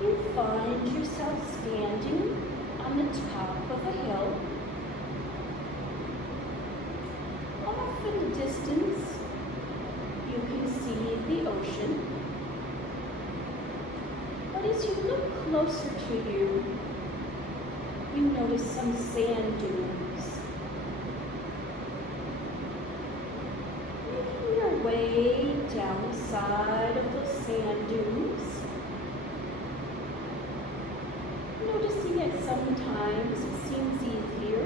you find yourself standing on the top of a hill. Off in the distance, you can see the ocean. But as you look closer to you, you notice some sand dunes. Making your way down the side of those sand dunes, noticing that sometimes it seems easier,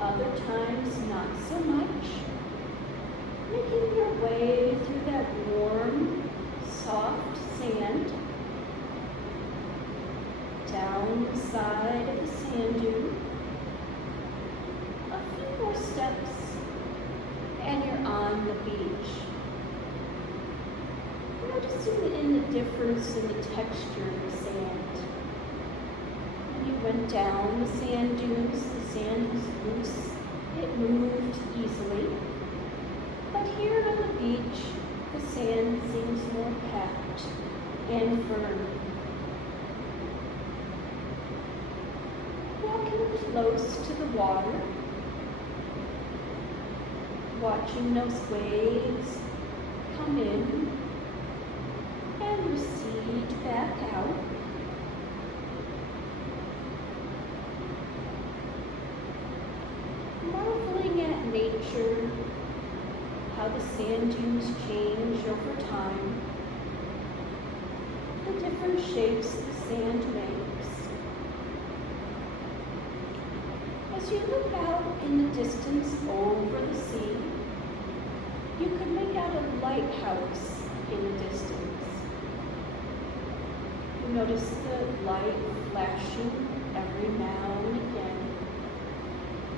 other times not so much. Making your way through that warm, soft sand, down the side of the sand dune. A few more steps, and you're on the beach. Noticing the difference in the texture of the sand. When you went down the sand dunes, the sand was loose. It moved easily. But here on the beach, the sand seems more packed and firm. Walking close to the water, watching those waves come in and recede back out. Marveling at nature, how the sand dunes change over time, the different shapes the sand makes. As you look out in the distance over the sea, you can make out a lighthouse in the distance. You notice the light flashing every now and again.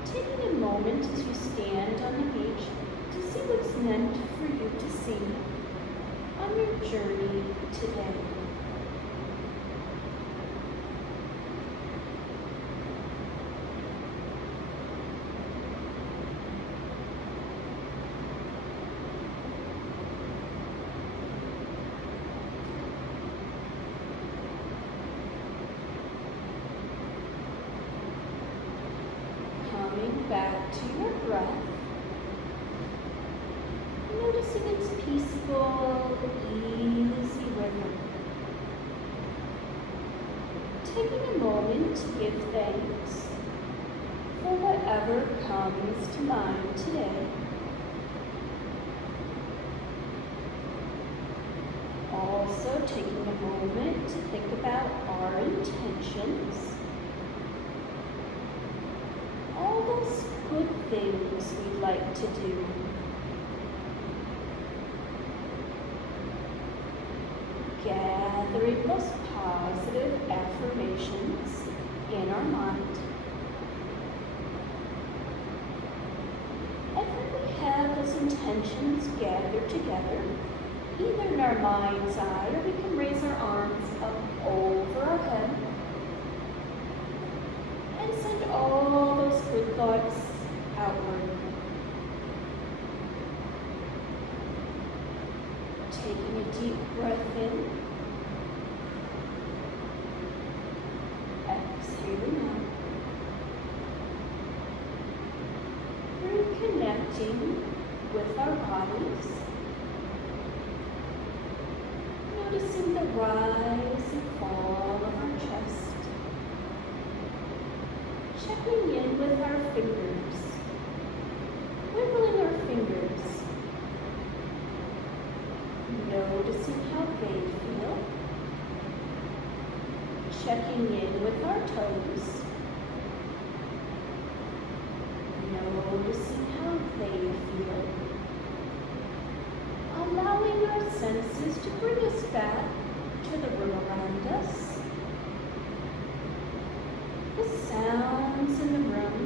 Taking a moment as you stand on the beach to see what's meant for you to see on your journey today. Coming back to your breath, noticing its peaceful, easy rhythm. Taking a moment to give thanks for whatever comes to mind today. Also taking a moment to think about our intentions. All those good things we'd like to do. Gathering those positive affirmations in our mind. And when we have those intentions gathered together, either in our mind's eye or we can raise our arms up over our head and send all those good thoughts outward. Taking a deep breath in, exhaling out, reconnecting with our bodies, noticing the rise and fall of our chest, checking in with our fingers, wiggling our fingers, noticing how they feel, checking in with our toes, noticing how they feel, allowing our senses to bring us back to the room around us, the sounds in the room,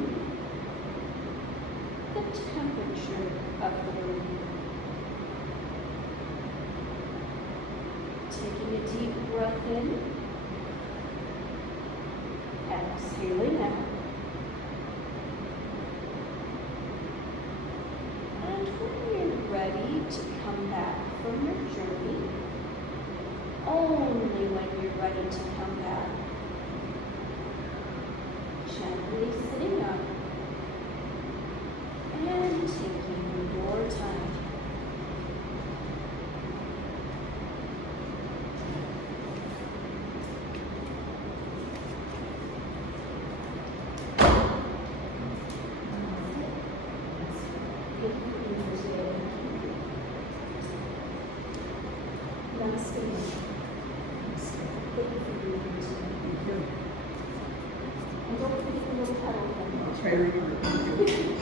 the temperature of the room. Taking a deep breath in, exhaling out. And when you're ready to come back from your journey, only when you're ready to come back, gently sitting up and taking your time. Namaste. Thank you for being here today. And don't forget the little pedal thing. I'll try to remember.